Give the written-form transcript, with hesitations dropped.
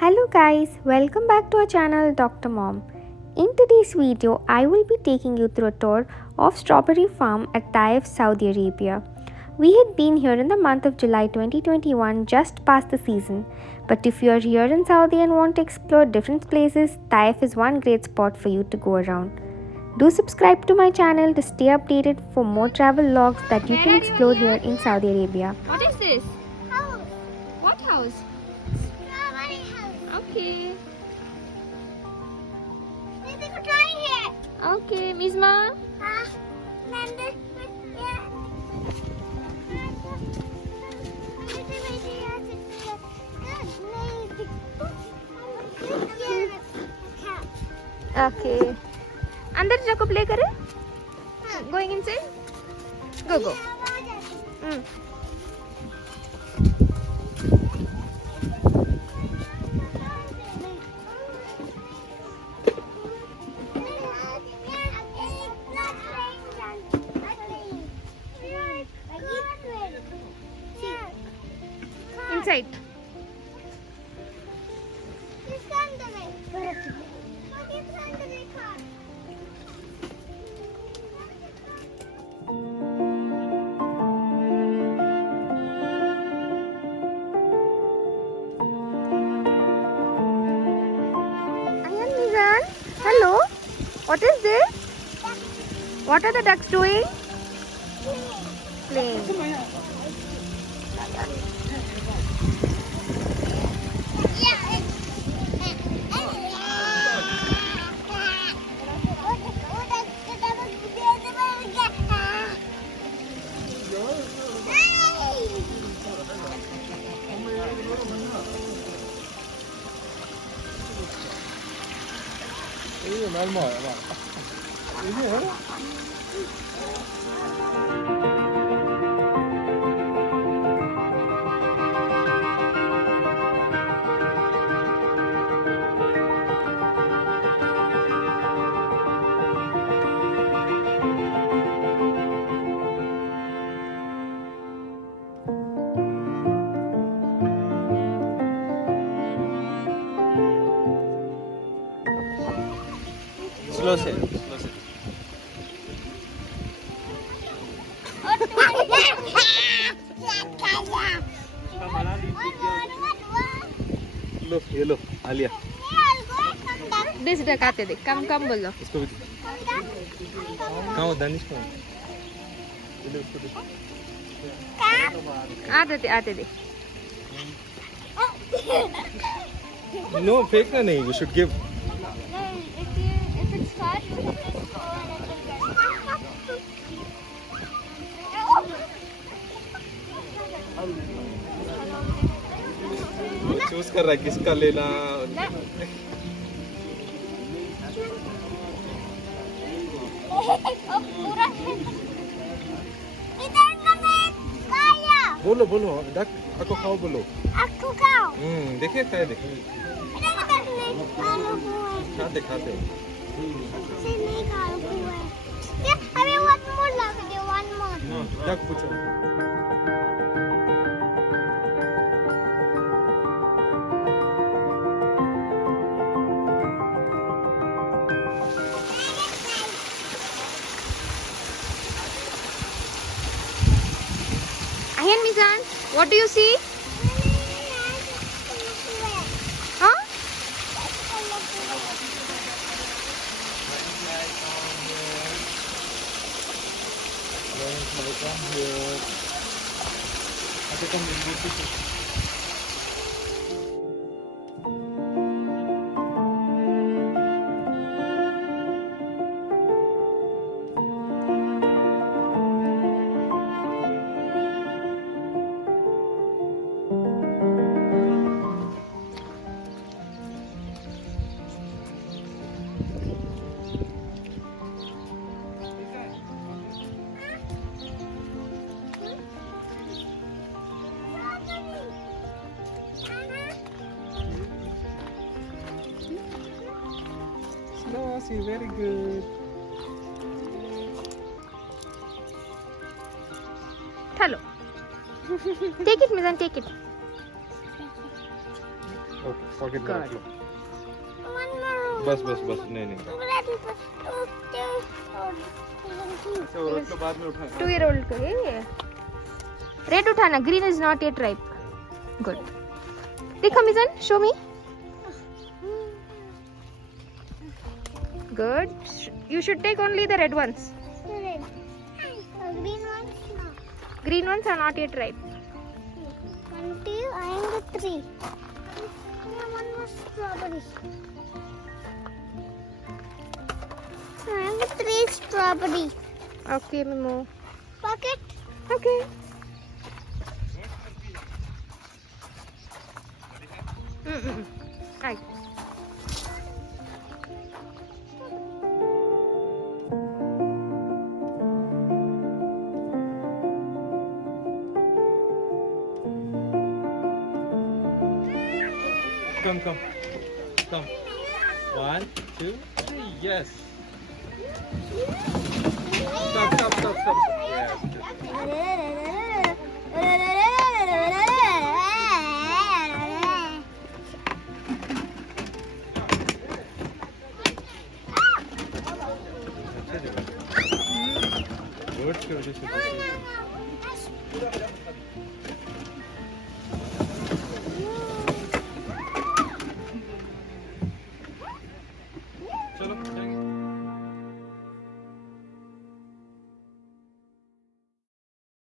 Hello guys, welcome back to our channel DoctorMom. In today's video, I will be taking you through a tour of strawberry farm at Taif, Saudi Arabia. We had been here in the month of July 2021, just past the season. But if you are here in Saudi and want to explore different places, Taif is one great spot for you to go around. Do subscribe to my channel to stay updated for more travel vlogs that you can explore here in Saudi Arabia. What is this? House. What house? Strawberry house. Okay. We could try here. Okay, Misma. And this, yeah. Okay. अंदर जाको play करे? Going inside? Go go. Inside. Hello. What is this? What are the ducks doing? Playing. Slow से लो ये लो Alia This duck आते दे. Come बोलो. इसको भी कहाँ वो दानिश कहाँ ये लो इसको दे आते दे. नो फेंकना नहीं we should give If it's far, you have to go choose कर रहा है किसका लेना बोलो बोलो डक ako खाओ बोलो Aku kau. देखिए खाए देखिए Ini kita sini kalau gue. खाते Sini kalau gue. Ya, tapi one more lagi, one more. Duck पूछो Ayan Mizan, what do you see? Huh? Nosy, very good. Hello. Take it, Mizan, take it. Pocket में रख लो. One more. बस बस बस नहीं नहीं. Red. Oh, two. Oh, ऐसे वो रख लो, बाद में उठाना. 2-year-old के लिए रेड उठाना. Green is not yet ripe. Good. दिखा मिजन, show me. Good. You should take only the red ones. red. Green ones. No. Green ones are not yet ripe. 1, 2, and 3. Yeah, one more strawberry. I have 3 strawberry. Okay, Mimo. Pocket. Okay. Right. Come. 1, 2, 3. Yes. Stop. Yes. Birds की वजह से